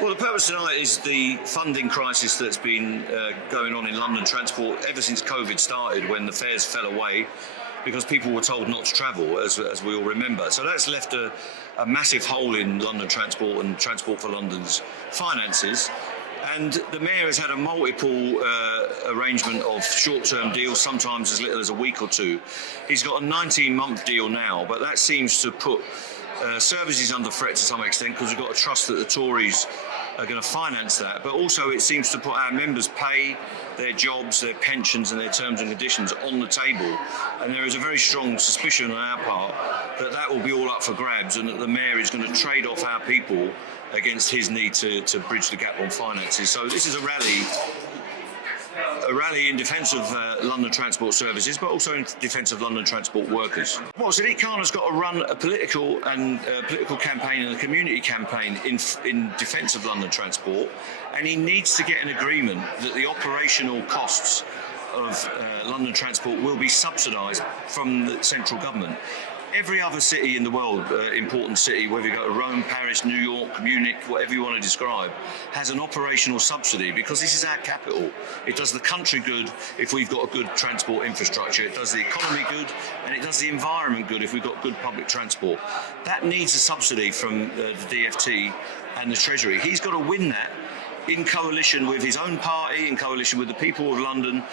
Well, the purpose tonight is the funding crisis that's been going on in London Transport ever since COVID started, when the fares fell away because people were told not to travel, as we all remember. So that's left a massive hole in London Transport and Transport for London's finances. And the Mayor has had a multiple arrangement of short-term deals, sometimes as little as a week or two. He's got a 19-month deal now, but that seems to put services under threat to some extent, because we've got to trust that the Tories are going to finance that. But also it seems to put our members' pay, their jobs, their pensions and their terms and conditions on the table. And there is a very strong suspicion on our part that that will be all up for grabs, and that the Mayor is going to trade off our people against his need to bridge the gap on finances. So this is a rally in defence of London Transport Services, but also in defence of London Transport Workers. Well, Sadiq Khan has got to run a political campaign and a community campaign in defence of London Transport, and he needs to get an agreement that the operational costs of London Transport will be subsidised from the central government. Every other city in the world, important city, whether you go to Rome, Paris, New York, Munich, whatever you want to describe, has an operational subsidy, because this is our capital. It does the country good if we've got a good transport infrastructure. It does the economy good, and it does the environment good if we've got good public transport. That needs a subsidy from the DfT and the Treasury. He's got to win that in coalition with his own party, in coalition with the people of London,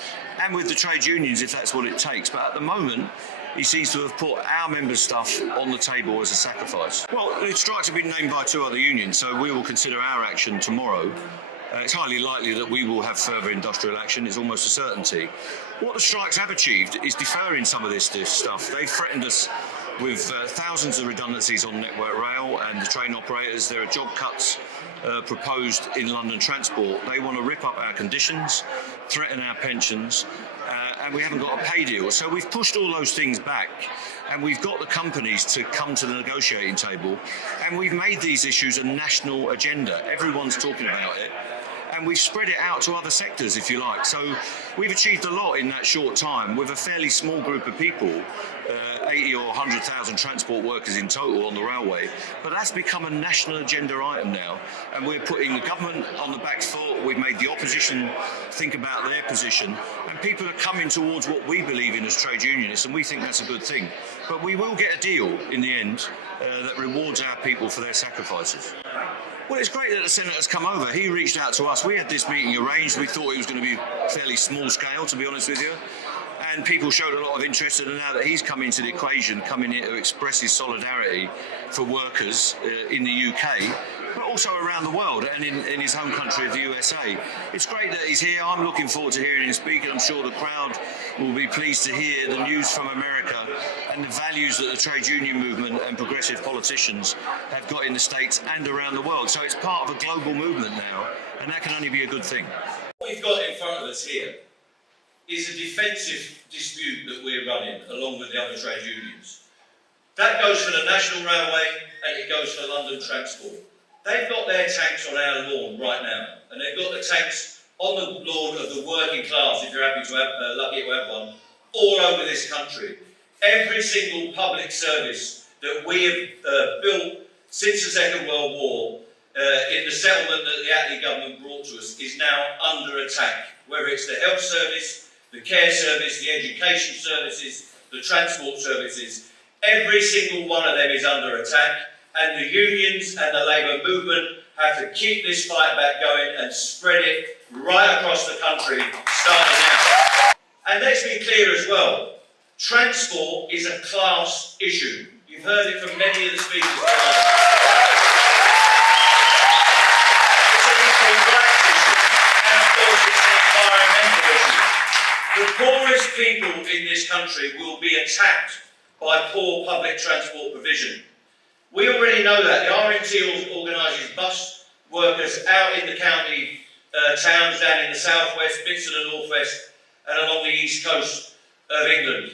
and with the trade unions, if that's what it takes. But at the moment, he seems to have put our members' stuff on the table as a sacrifice. Well, the strikes have been named by two other unions, so we will consider our action tomorrow. It's highly likely that we will have further industrial action. It's almost a certainty. What the strikes have achieved is deferring some of this stuff. They threatened us with thousands of redundancies on Network Rail and the train operators. There are job cuts proposed in London Transport. They want to rip up our conditions, threaten our pensions, and we haven't got a pay deal. So we've pushed all those things back, and we've got the companies to come to the negotiating table, and we've made these issues a national agenda. Everyone's talking about it, and we've spread it out to other sectors, if you like. So we've achieved a lot in that short time with a fairly small group of people, 80 or 100,000 transport workers in total on the railway. But that's become a national agenda item now, and we're putting the government on the back foot. We've made the opposition think about their position, and people are coming towards what we believe in as trade unionists, and we think that's a good thing. But we will get a deal in the end that rewards our people for their sacrifices. Well, it's great that the Senator's come over. He reached out to us. We had this meeting arranged. We thought it was going to be fairly small scale, to be honest with you. And people showed a lot of interest, and now that he's come into the equation, coming here to express his solidarity for workers in the UK, but also around the world and in his home country of the USA. It's great that he's here. I'm looking forward to hearing him speak, and I'm sure the crowd will be pleased to hear the news from America and the values that the trade union movement and progressive politicians have got in the States and around the world. So it's part of a global movement now, and that can only be a good thing. What we've got in front of us here is a defensive dispute that we're running along with the other trade unions. That goes for the National Railway and it goes for London Transport. They've got their tanks on our lawn right now, and they've got the tanks on the lawn of the working class, if you're happy to have, lucky to have one, all over this country. Every single public service that we have built since the Second World War, in the settlement that the Attlee government brought to us, is now under attack. Whether it's the health service, the care service, the education services, the transport services, every single one of them is under attack, and the unions and the labour movement have to keep this fight back going and spread it right across the country, starting now. And let's be clear as well, transport is a class issue. You've heard it from many of the speakers tonight. It's an equal rights issue, and of course it's an environmental issue. The poorest people in this country will be attacked by poor public transport provision. We already know that. The RMT organises bus workers out in the county towns down in the southwest, bits of the northwest and along the east coast of England.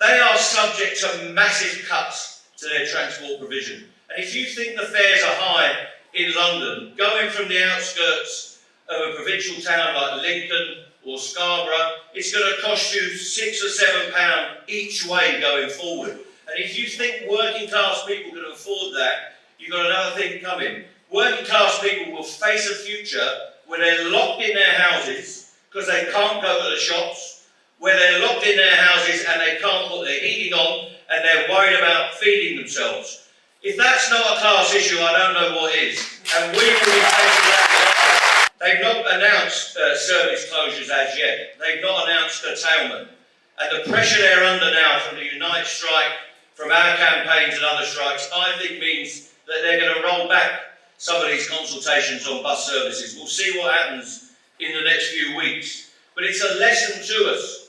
They are subject to massive cuts to their transport provision. And if you think the fares are high in London, going from the outskirts of a provincial town like Lincoln or Scarborough, it's going to cost you £6 or £7 each way going forward. And if you think working class people can afford that, you've got another thing coming. working class people will face a future where they're locked in their houses because they can't go to the shops, where they're locked in their houses and they can't put their heating on and they're worried about feeding themselves. If that's not a class issue, I don't know what is. And we will be taking that. They've not announced service closures as yet. They've not announced curtailment. And the pressure they're under now from the Unite strike, from our campaigns and other strikes, I think means that they're going to roll back some of these consultations on bus services. We'll see what happens in the next few weeks. But it's a lesson to us.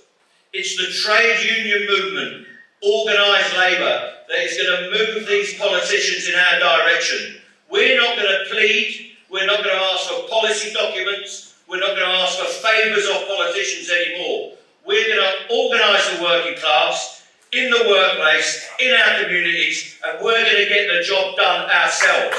It's the trade union movement, organised labour, that is going to move these politicians in our direction. We're not going to plead, we're not going to ask for policy documents, we're not going to ask for favours of politicians anymore. We're going to organise the working class in the workplace, in our communities, and we're going to get the job done ourselves.